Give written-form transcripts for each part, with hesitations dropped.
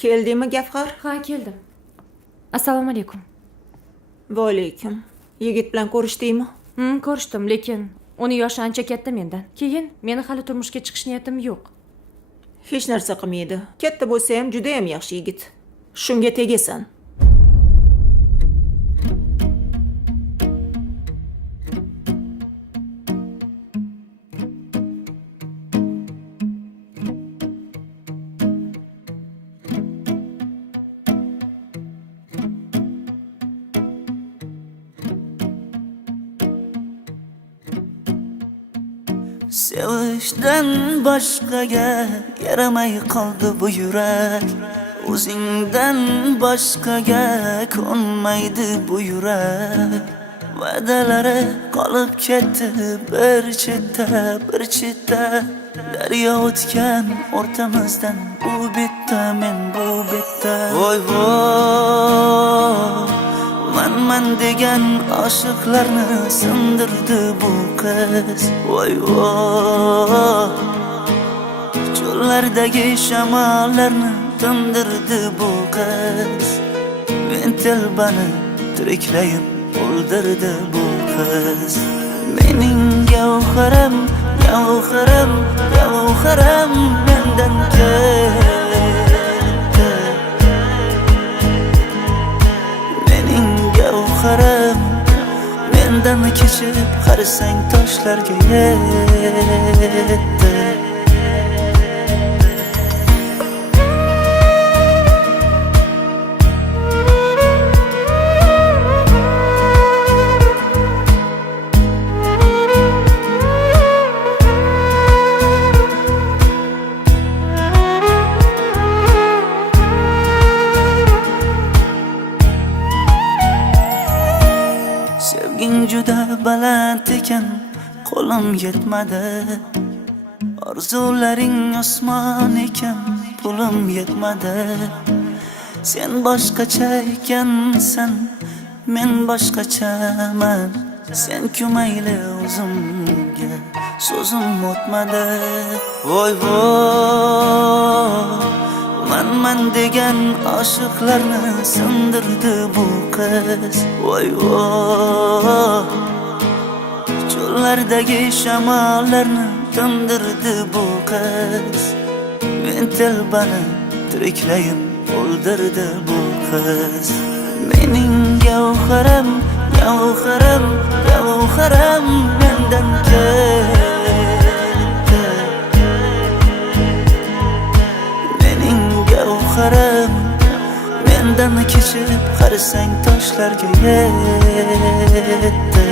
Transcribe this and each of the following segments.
Keldingmi Gavhar? Ha, keldim. Assalomu alaykum. Va alaykum. Yigit bilan ko'rishdingmi? Ko'rishdim, lekin uning yoshi ancha katta mendan. Keyin meni hali turmushga chiqish niyatim yo'q. Hech narsa qilmaydi. Katta bo'lsa ham juda ham yaxshi yigit. Shunga tegasan. Sevishdan boshqaga yaramay qoldi bu yurak. O'zingdan boshqaga ko'nmaydi bu yurak. Va'dalari qolib ketdi bir chetda. Daryo o'tgan o'rtamizdan u bitta men bu bitta. Voy voy, man degan oshiqlarni sindirdi bu qiz. Voy voy, cho'llardagi shamollarni tindirdi bu qiz. Men telbani tiriklayin o'ldirdi bu qiz. Mening gavharim mendan ketdi. Mening gavharim mendan kechib qarsang toshlarga yetdi. Sevging juda baland ekan, qo'lim yetmadi. Orzularing osmon ekan, pulim yetmadi. Sen boshqacha ekansan, men boshqachaman. Sen kumayli o'zimga so'zim o'tmadi. Voy voy, man degan oshiqlarni sindirdi bu qiz. Voy voy, cho'llardagi shamollarni tindirdi bu qiz. Men telbani tiriklayin o'ldirdi bu qiz. Mening gavharim mendan ketdi. Mening gavharim mendan kechib qarsang toshlarga yetdi.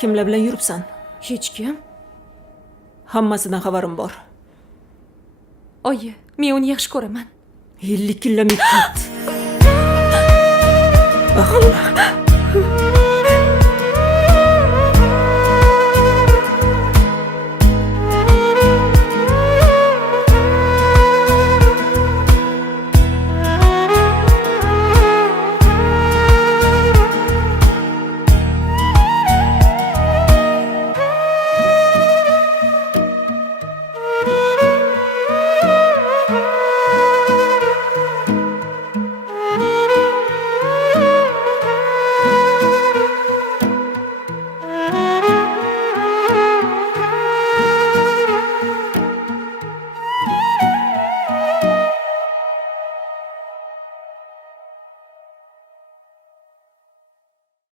Kimlar bilan yuribsan? Hech kim. Hammasidan xabarim bor. Oyi, men uni yaxshi ko'raman. 50 kilometr. Bahor.